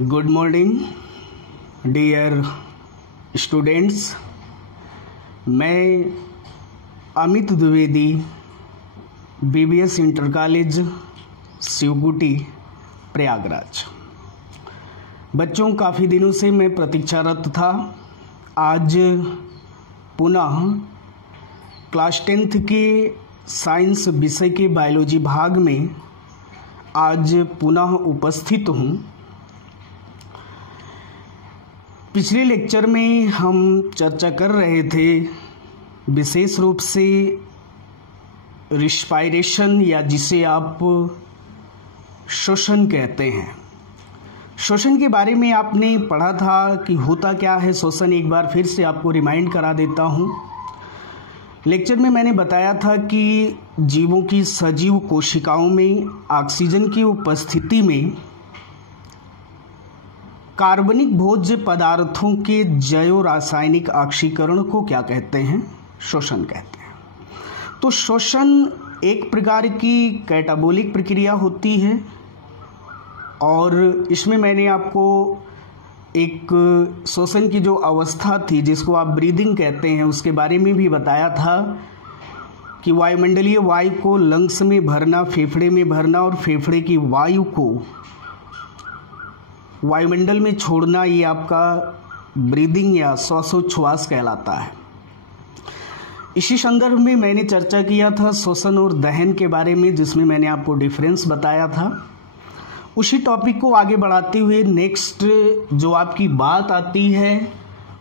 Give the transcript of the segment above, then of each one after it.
Good morning dear students. मैं Amit Dwivedi BBS inter college Shivkuti Prayagraj. बच्चों, काफ़ी दिनों से मैं प्रतीक्षारत था। आज पुनः क्लास 10th के साइंस विषय के बायोलॉजी भाग में आज पुनः उपस्थित हूँ। पिछले लेक्चर में हम चर्चा कर रहे थे विशेष रूप से रिस्पायरेशन, या जिसे आप श्वसन कहते हैं। श्वसन के बारे में आपने पढ़ा था कि होता क्या है श्वसन। एक बार फिर से आपको रिमाइंड करा देता हूँ। लेक्चर में मैंने बताया था कि जीवों की सजीव कोशिकाओं में ऑक्सीजन की उपस्थिति में कार्बनिक भोज्य पदार्थों के जैव रासायनिक ऑक्सीकरण को क्या कहते हैं? श्वसन कहते हैं। तो श्वसन एक प्रकार की कैटाबोलिक प्रक्रिया होती है और इसमें मैंने आपको एक श्वसन की जो अवस्था थी जिसको आप ब्रीदिंग कहते हैं उसके बारे में भी बताया था कि वायुमंडलीय वायु को लंग्स में भरना, फेफड़े में भरना और फेफड़े की वायु को वायुमंडल में छोड़ना, ये आपका ब्रीदिंग या श्वासोच्छ्वास कहलाता है। इसी संदर्भ में मैंने चर्चा किया था श्वसन और दहन के बारे में, जिसमें मैंने आपको डिफरेंस बताया था। उसी टॉपिक को आगे बढ़ाते हुए नेक्स्ट जो आपकी बात आती है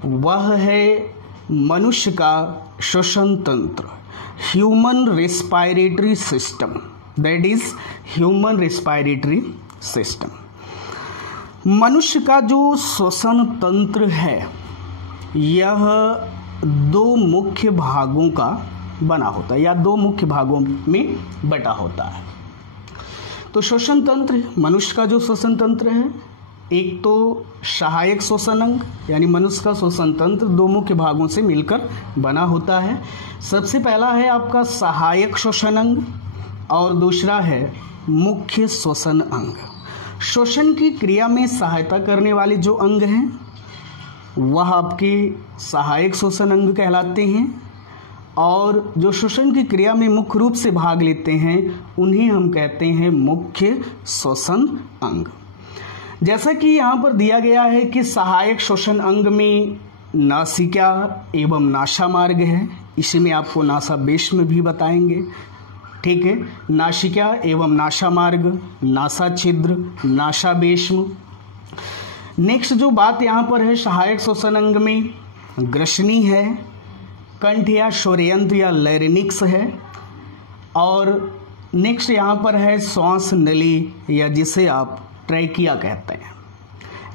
वह है मनुष्य का श्वसन तंत्र, human respiratory system, that is human respiratory system. मनुष्य का जो श्वसन तंत्र है यह दो मुख्य भागों का बना होता है या दो मुख्य भागों में बटा होता है। तो श्वसन तंत्र, मनुष्य का जो श्वसन तंत्र है, एक तो सहायक श्वसन अंग यानी मनुष्य का श्वसन तंत्र दो मुख्य भागों से मिलकर बना होता है। सबसे पहला है आपका सहायक श्वसन अंग और दूसरा है मुख्य श्वसन अंग। श्वसन की क्रिया में सहायता करने वाले जो अंग हैं वह आपके सहायक श्वसन अंग कहलाते हैं और जो श्वसन की क्रिया में मुख्य रूप से भाग लेते हैं उन्हें हम कहते हैं मुख्य श्वसन अंग। जैसा कि यहाँ पर दिया गया है कि सहायक श्वसन अंग में नासिका एवं नासा मार्ग है। इसी में आपको नासा बेस में भी बताएंगे, ठीक है। नासिका एवं नासा मार्ग, नासा छिद्र, नासा बेष्म। नेक्स्ट जो बात यहाँ पर है, सहायक श्वसन अंग में ग्रसनी है, कंठ या स्वरयंत्र या लैरिंक्स है और नेक्स्ट यहाँ पर है श्वास नली या जिसे आप ट्रैकिया कहते हैं।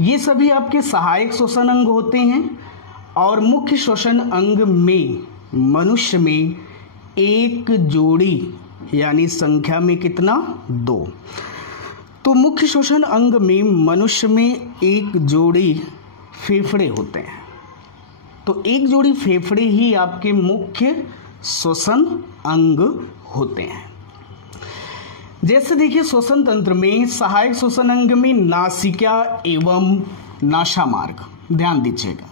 ये सभी आपके सहायक श्वसन अंग होते हैं और मुख्य श्वसन अंग में मनुष्य में एक जोड़ी यानी संख्या में कितना? 2। तो मुख्य श्वसन अंग में मनुष्य में एक जोड़ी फेफड़े होते हैं। तो एक जोड़ी फेफड़े ही आपके मुख्य श्वसन अंग होते हैं। जैसे देखिए श्वसन तंत्र में सहायक श्वसन अंग में नासिका एवं नासा मार्ग, ध्यान दीजिएगा।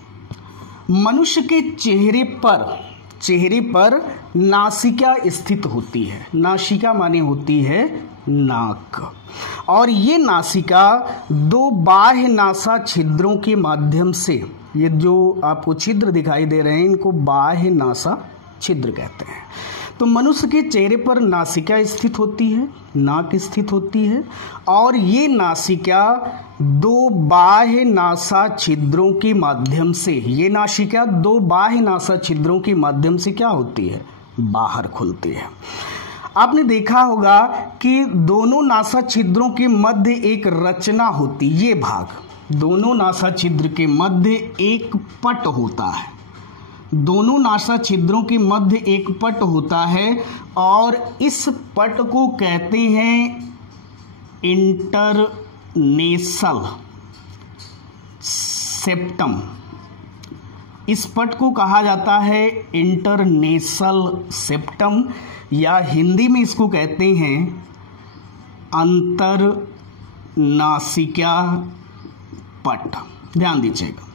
मनुष्य के चेहरे पर नासिका स्थित होती है। नासिका माने होती है नाक, और ये नासिका दो बाह्य नासा छिद्रों के माध्यम से, ये जो आपको छिद्र दिखाई दे रहे हैं इनको बाह्य नासा छिद्र कहते हैं। तो मनुष्य के चेहरे पर नासिका स्थित होती है, नाक स्थित होती है और ये नासिका दो बाह्य नासा छिद्रों के माध्यम से, ये नासिका दो बाह्य नासा छिद्रों के माध्यम से क्या होती है? बाहर खुलती है। आपने देखा होगा कि दोनों नासा छिद्रों के मध्य एक रचना होती, ये भाग दोनों नासा छिद्र के मध्य एक पट होता है। दोनों नासा छिद्रों के मध्य एक पट होता है और इस पट को कहते हैं इंटरनेसल सेप्टम। इस पट को कहा जाता है इंटरनेसल सेप्टम या हिंदी में इसको कहते हैं अंतर नासिका पट। ध्यान दीजिएगा।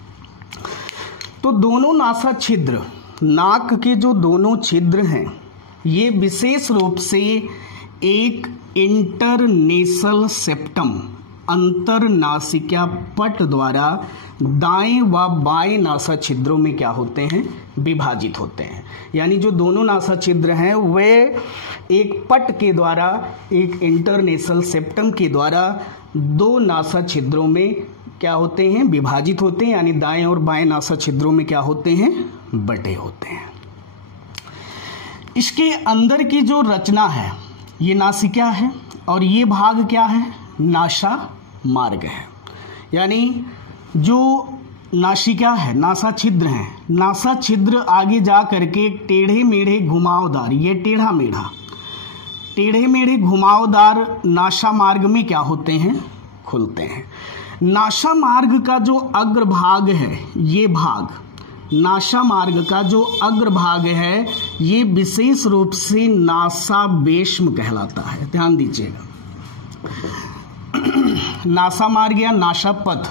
तो दोनों नासा छिद्र, नाक के जो दोनों छिद्र हैं, ये विशेष रूप से एक इंटरनेसल सेप्टम, अंतरनासिका पट द्वारा दाएं व बाएं नासा छिद्रों में क्या होते हैं, विभाजित होते हैं। यानी जो दोनों नासा छिद्र हैं वे एक पट के द्वारा, एक इंटरनेसल सेप्टम के द्वारा दो नासा छिद्रों में क्या होते हैं, विभाजित होते हैं। यानी दाएं और बाएं नासा छिद्रों में क्या होते हैं, बटे होते हैं। इसके अंदर की जो रचना है ये नासिका है और ये भाग क्या है, नासा मार्ग है। यानी जो नासिका है, नासा छिद्र है, नासा छिद्र आगे जा करके टेढ़े मेढ़े घुमावदार, ये टेढ़ा मेढ़ा, टेढ़े मेढ़े घुमावदार नासा मार्ग में क्या होते हैं, खुलते हैं। नासा मार्ग का जो अग्रभाग है, ये भाग नासा मार्ग का जो अग्रभाग है, ये विशेष रूप से नासा वेश्म कहलाता है। ध्यान दीजिएगा। नासा मार्ग या नासा पथ,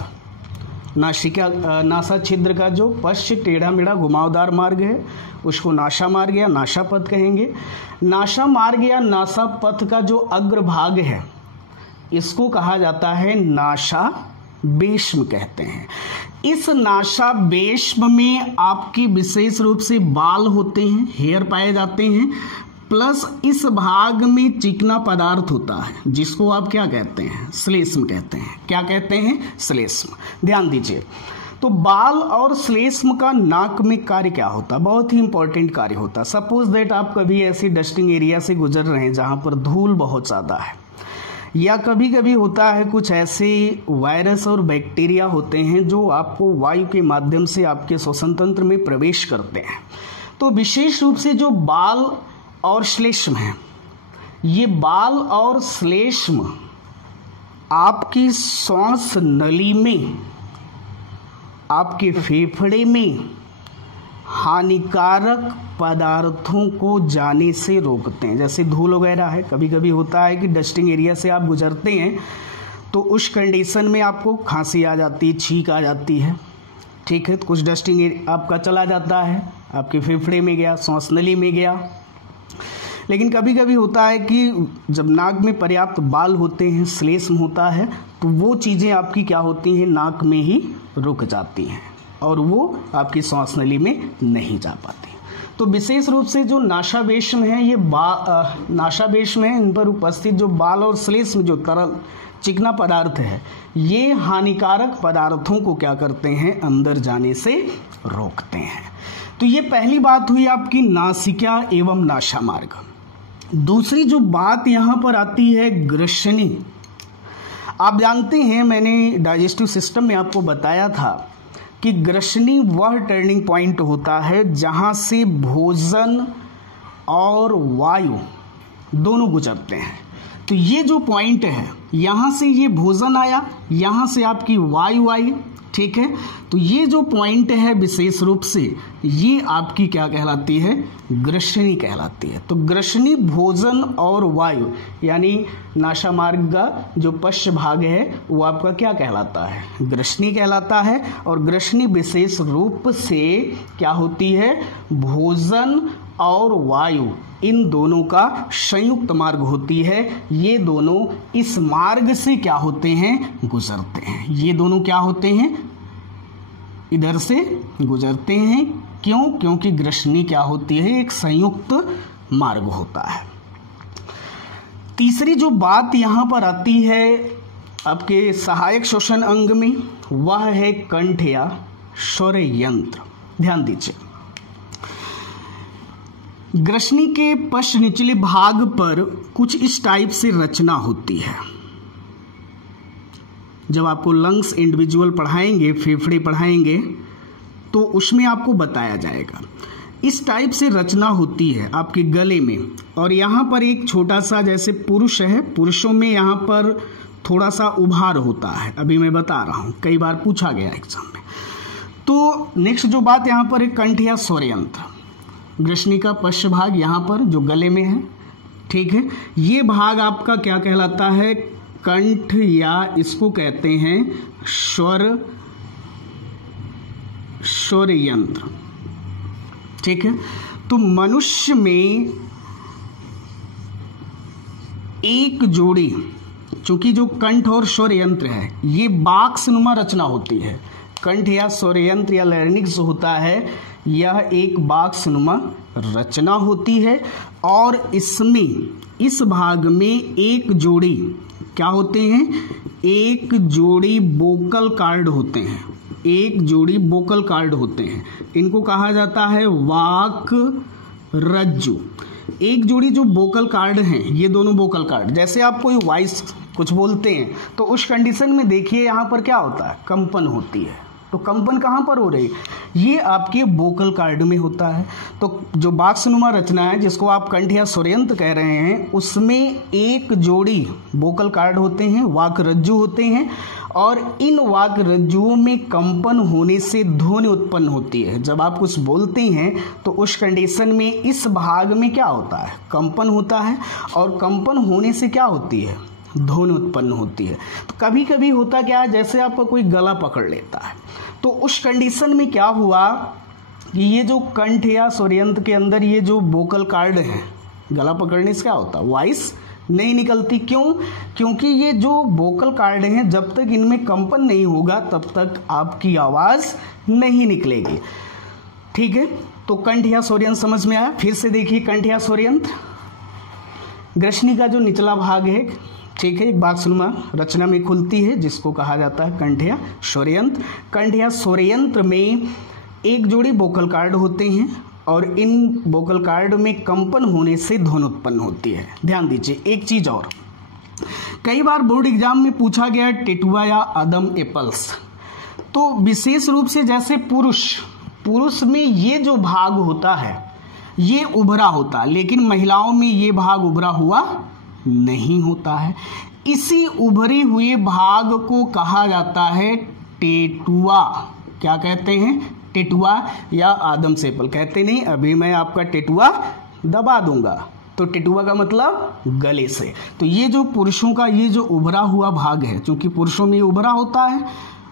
नासा छिद्र का जो पश्च टेढ़ा मेढ़ा घुमावदार मार्ग है उसको नासा मार्ग या नासा पथ कहेंगे। नासा मार्ग या नासा पथ का जो अग्रभाग है इसको कहा जाता है नासा वेश्म कहते हैं। इस नासा वेश्म में आपके विशेष रूप से बाल होते हैं, हेयर पाए जाते हैं, प्लस इस भाग में चिकना पदार्थ होता है जिसको आप क्या कहते हैं, श्लेष्म कहते हैं। क्या कहते हैं, श्लेष्म। ध्यान दीजिए। तो बाल और श्लेष्म का नाक में कार्य क्या होता है, बहुत ही इंपॉर्टेंट कार्य होता है। सपोज दैट आप कभी ऐसी डस्टिंग एरिया से गुजर रहे हैं जहां पर धूल बहुत ज़्यादा है, या कभी कभी होता है कुछ ऐसे वायरस और बैक्टीरिया होते हैं जो आपको वायु के माध्यम से आपके श्वसन तंत्र में प्रवेश करते हैं। तो विशेष रूप से जो बाल और श्लेष्म है, ये बाल और श्लेष्म आपकी श्वास नली में, आपके फेफड़े में हानिकारक पदार्थों को जाने से रोकते हैं। जैसे धूल वगैरह है, कभी कभी होता है कि डस्टिंग एरिया से आप गुजरते हैं तो उस कंडीशन में आपको खांसी आ जाती है, छींक आ जाती है, ठीक है। तो कुछ डस्टिंग एरिया आपका चला जाता है, आपके फेफड़े में गया, श्वास नली में गया। लेकिन कभी कभी होता है कि जब नाक में पर्याप्त बाल होते हैं, श्लेष्म होता है, तो वो चीज़ें आपकी क्या होती हैं, नाक में ही रुक जाती हैं और वो आपकी श्वास नली में नहीं जा पाती। तो विशेष रूप से जो नासा वेश्म है, ये नासा वेश्म है, इन पर उपस्थित जो बाल और श्लेष्म जो तरल चिकना पदार्थ है, ये हानिकारक पदार्थों को क्या करते हैं, अंदर जाने से रोकते हैं। तो ये पहली बात हुई आपकी नासिका एवं नासा मार्ग। दूसरी जो बात यहाँ पर आती है ग्रसनी। आप जानते हैं, मैंने डाइजेस्टिव सिस्टम में आपको बताया था कि ग्रसनी वह टर्निंग पॉइंट होता है जहाँ से भोजन और वायु दोनों गुजरते हैं। तो ये जो पॉइंट है, यहाँ से ये भोजन आया, यहाँ से आपकी वायु आई, ठीक है। तो ये जो पॉइंट है विशेष रूप से ये आपकी क्या कहलाती है, ग्रसनी कहलाती है। तो ग्रसनी भोजन और वायु यानी नासा मार्ग का जो पश्च भाग है वो आपका क्या कहलाता है, ग्रसनी कहलाता है। और ग्रसनी विशेष रूप से क्या होती है, भोजन और वायु इन दोनों का संयुक्त मार्ग होती है। ये दोनों इस मार्ग से क्या होते हैं, गुजरते हैं। ये दोनों क्या होते हैं, इधर से गुजरते हैं। क्यों? क्योंकि ग्रसनी क्या होती है, एक संयुक्त मार्ग होता है। तीसरी जो बात यहाँ पर आती है आपके सहायक श्वसन अंग में, वह है कंठ या स्वर यंत्र। ध्यान दीजिए, ग्रसनी के पश्च निचले भाग पर कुछ इस टाइप से रचना होती है। जब आपको लंग्स इंडिविजुअल पढ़ाएंगे, फेफड़े पढ़ाएंगे, तो उसमें आपको बताया जाएगा। इस टाइप से रचना होती है आपके गले में। और यहाँ पर एक छोटा सा, जैसे पुरुष है, पुरुषों में यहाँ पर थोड़ा सा उभार होता है, अभी मैं बता रहा हूँ, कई बार पूछा गया एग्जाम में। तो नेक्स्ट जो बात यहाँ पर है कंठ या स्वर यंत्र। ग्रसनी का पश्च भाग यहाँ पर जो गले में है, ठीक है, ये भाग आपका क्या कहलाता है, कंठ या इसको कहते हैं स्वर यंत्र। ठीक है, तो मनुष्य में एक जोड़ी, चूंकि जो कंठ और स्वर यंत्र है ये बाक्सनुमा रचना होती है, कंठ या स्वर यंत्र या लैरिंक्स होता है, यह एक बाक्सनुमा रचना होती है और इसमें इस भाग में एक जोड़ी क्या होते हैं, एक जोड़ी वोकल कार्ड होते हैं, एक जोड़ी वोकल कार्ड होते हैं, इनको कहा जाता है वाक रज्जु। एक जोड़ी जो वोकल कार्ड हैं, ये दोनों वोकल कार्ड, जैसे आप कोई वॉइस कुछ बोलते हैं तो उस कंडीशन में देखिए यहाँ पर क्या होता है, कंपन होती है। तो कंपन कहाँ पर हो रही है, ये आपके वोकल कार्ड में होता है। तो जो बाक्सनुमा रचना है जिसको आप कंठ या स्वरयंत्र कह रहे हैं, उसमें एक जोड़ी वोकल कार्ड होते हैं, वाक रज्जु होते हैं, और इन वाक रज्जुओं में कंपन होने से ध्वनि उत्पन्न होती है। जब आप कुछ बोलते हैं तो उस कंडीशन में इस भाग में क्या होता है, कंपन होता है, और कंपन होने से क्या होती है, ध्वनि उत्पन्न होती है। तो कभी कभी होता क्या है, जैसे आपका कोई गला पकड़ लेता है, तो उस कंडीशन में क्या हुआ कि ये जो कंठ या स्वरयंत्र के अंदर ये जो वोकल कार्ड है, गला पकड़ने से क्या होता है, वॉइस नहीं निकलती। क्यों? क्योंकि ये जो वोकल कार्ड हैं, जब तक इनमें कंपन नहीं होगा तब तक आपकी आवाज नहीं निकलेगी। ठीक है, तो कंठ या स्वरयंत्र समझ में आया। फिर से देखिए, कंठ या स्वरयंत्र, ग्रसनी का जो निचला भाग है, ठीक है, एक बाक्सनुमा रचना में खुलती है जिसको कहा जाता है कंठ या स्वरयंत्र। कंठ या स्वरयंत्र में एक जोड़ी वोकल कार्ड होते हैं और इन वोकल कार्ड में कंपन होने से ध्वनि उत्पन्न होती है। ध्यान दीजिए एक चीज और, कई बार बोर्ड एग्जाम में पूछा गया टेटुआ या अदम एप्पल्स, तो विशेष रूप से जैसे पुरुष में ये जो भाग होता है ये उभरा होता है, लेकिन महिलाओं में ये भाग उभरा हुआ नहीं होता है। इसी उभरे हुए भाग को कहा जाता है टेटुआ। क्या कहते हैं, टेटुआ या आदम सेपल कहते नहीं। अभी मैं आपका टेटुआ दबा दूंगा, तो टेटुआ का मतलब गले से। तो ये जो पुरुषों का ये जो उभरा हुआ भाग है, क्योंकि पुरुषों में उभरा होता है,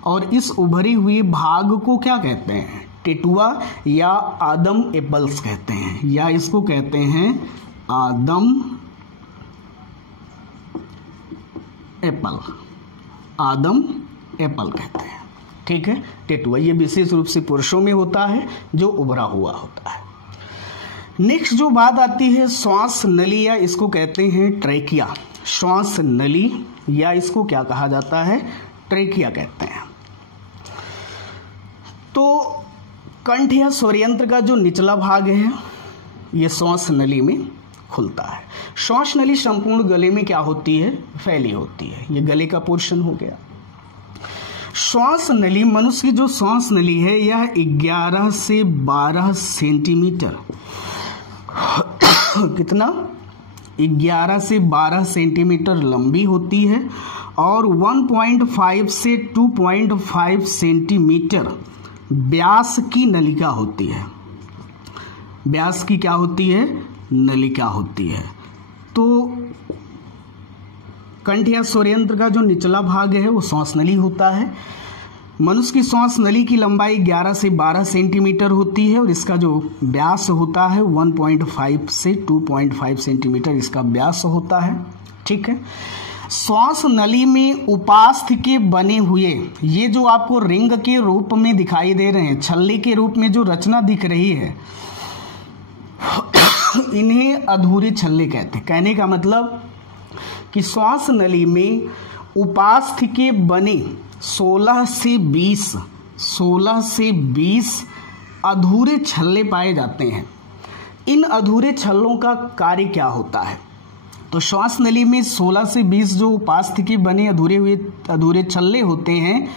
और इस उभरे हुए भाग को क्या कहते हैं, टेटुआ या आदम एप्पल्स कहते हैं, या इसको कहते हैं आदम एप्पल, आदम एप्पल कहते हैं। ठीक है, टेटुआ ये विशेष रूप से पुरुषों में होता है जो उभरा हुआ होता है। नेक्स्ट जो बात आती है श्वास नली, या इसको कहते हैं ट्रेकिया। श्वास नली या इसको क्या कहा जाता है, ट्रेकिया कहते हैं। तो कंठ या स्वरयंत्र का जो निचला भाग है ये श्वास नली में खुलता है। श्वास नली संपूर्ण गले में क्या होती है, फैली होती है। ये गले का पोर्शन हो गया। श्वास नली, मनुष्य की जो श्वास नली है यह 11 से 12 सेंटीमीटर कितना, 11 से 12 सेंटीमीटर लंबी होती है, और 1.5 से 2.5 सेंटीमीटर व्यास की नलिका होती है। व्यास की क्या होती है, नलिका होती है। तो कंठ या स्वरयंत्र का जो निचला भाग है वो श्वास नली होता है। मनुष्य की श्वास नली की लंबाई 11 से 12 सेंटीमीटर होती है, और इसका जो व्यास होता है 1.5 से 2.5 सेंटीमीटर इसका व्यास होता है। ठीक है, श्वास नली में उपास्थ के बने हुए ये जो आपको रिंग के रूप में दिखाई दे रहे हैं, छल्ले के रूप में जो रचना दिख रही है, इन्हें अधूरे छल्ले कहते हैं। कहने का मतलब कि श्वास नली में उपास्थ के बने 16 से 20 अधूरे छल्ले पाए जाते हैं। इन अधूरे छल्लों का कार्य क्या होता है, तो श्वास नली में 16 से 20 जो उपास्थ के बने अधूरे छल्ले होते हैं,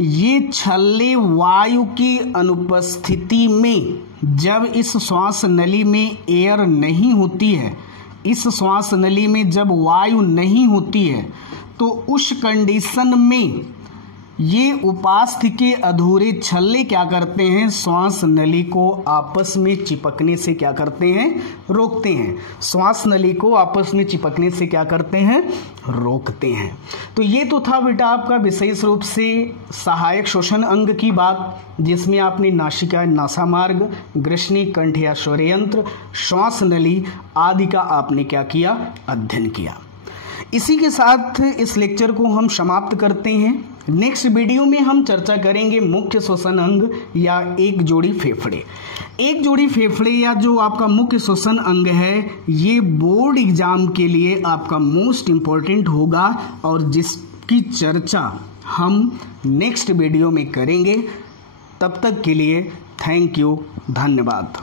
ये छल्ले वायु की अनुपस्थिति में, जब इस श्वास नली में एयर नहीं होती है, इस श्वास नली में जब वायु नहीं होती है, तो उस कंडीशन में ये उपास्थि के अधूरे छल्ले क्या करते हैं, श्वास नली को आपस में चिपकने से क्या करते हैं, रोकते हैं। श्वास नली को आपस में चिपकने से क्या करते हैं, रोकते हैं। तो ये तो था बेटा आपका विशेष रूप से सहायक श्वसन अंग की बात, जिसमें आपने नासिका नासामार्ग, ग्रसनी कंठ या स्वरयंत्र, श्वास नली आदि का आपने क्या किया, अध्ययन किया। इसी के साथ इस लेक्चर को हम समाप्त करते हैं। नेक्स्ट वीडियो में हम चर्चा करेंगे मुख्य श्वसन अंग या एक जोड़ी फेफड़े। एक जोड़ी फेफड़े या जो आपका मुख्य श्वसन अंग है, ये बोर्ड एग्जाम के लिए आपका मोस्ट इम्पॉर्टेंट होगा और जिसकी चर्चा हम नेक्स्ट वीडियो में करेंगे। तब तक के लिए थैंक यू, धन्यवाद।